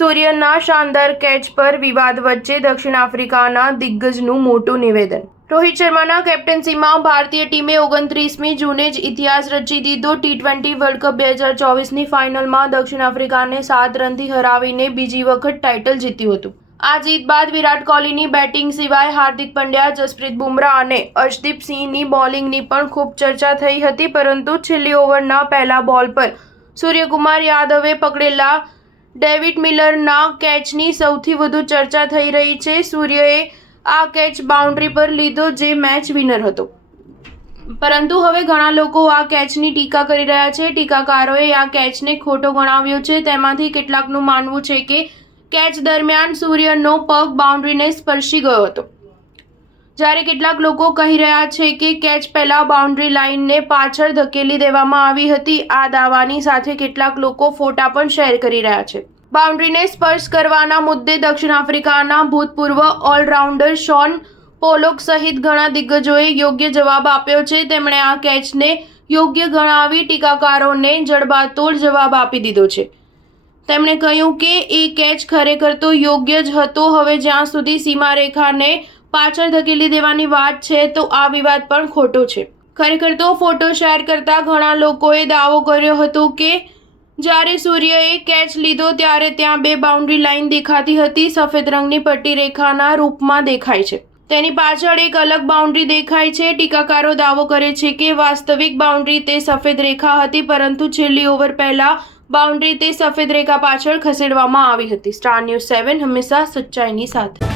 સૂર્યના શાનદાર કેચ પર વિવાદ વચ્ચે દક્ષિણ આફ્રિકાના દિગ્ગજનું મોટું નિવેદન। રોહિત શર્માના કેપ્ટન્સીમાં ભારતીય ટીમે 29મી જૂને જ ઇતિહાસ રચી દીધો। ટી20 વર્લ્ડ કપ 2024ની ફાઇનલમાં દક્ષિણ આફ્રિકાને 7 રનથી હરાવીને બીજી વખત ટાઇટલ જીત્યું હતું। આ જીત બાદ વિરાટ કોહલીની બેટિંગ સિવાય હાર્દિક પંડ્યા, જસપ્રીત બુમરાહ અને અર્શદીપ સિંહની બોલિંગની પણ ખૂબ ચર્ચા થઈ હતી, પરંતુ છેલ્લી ઓવરના પહેલા બોલ પર સૂર્યકુમાર યાદવે પકડેલા ડેવિડ મિલરના કેચની સૌથી વધુ ચર્ચા થઈ રહી છે। સૂર્યએ આ કેચ બાઉન્ડ્રી પર લીધો જે મેચ વિનર હતો, પરંતુ હવે ઘણા લોકો આ કેચની ટીકા કરી રહ્યા છે। ટીકાકારોએ આ કેચને ખોટો ગણાવ્યો છે। તેમાંથી કેટલાકનું માનવું છે કે કેચ દરમિયાન સૂર્યનો પગ બાઉન્ડ્રીને સ્પર્શી ગયો હતો, જ્યારે કેટલાક લોકો કહી રહ્યા છે કે કેચ પહેલા બાઉન્ડ્રી લાઇનને પાછળ ધકેલી દેવામાં આવી હતી। આ દાવાની સાથે કેટલાક લોકો ફોટા પણ શેર કરી રહ્યા છે। બાઉન્ડ્રીને સ્પર્શ કરવાના મુદ્દે દક્ષિણ આફ્રિકાના ભૂતપૂર્વ ઓલરાઉન્ડર શોન પોલોક સહિત ઘણા દિગ્ગજોએ યોગ્ય જવાબ આપ્યો છે। તેમણે આ કેચને યોગ્ય ગણાવી ટીકાકારોને જડબાતોડ જવાબ આપી દીધો છે। તેમણે કહ્યું કે એ કેચ ખરેખર તો યોગ્ય જ હતો। હવે જ્યાં સુધી સીમારેખાને પાછળ ધકેલી દેવાની વાત છે તો આ વિવાદ પણ ખોટો છે। ખરેખર તો ફોટો શેર કરતા ઘણા લોકોએ દાવો કર્યો હતો કે જ્યારે સૂર્યએ કેચ લીધો ત્યારે ત્યાં 2 બાઉન્ડ્રી લાઇન દેખાતી હતી। સફેદ રંગની પટ્ટી રેખાના રૂપમાં દેખાય છે, તેની પાછળ એક અલગ બાઉન્ડ્રી દેખાય છે। ટીકાકારો દાવો કરે છે કે વાસ્તવિક બાઉન્ડ્રી તે સફેદ રેખા હતી, પરંતુ છેલ્લી ઓવર પહેલા બાઉન્ડ્રી તે સફેદ રેખા પાછળ ખસેડવામાં આવી હતી। સ્ટાર ન્યૂઝ 7 હંમેશા સચ્ચાઈની સાથે।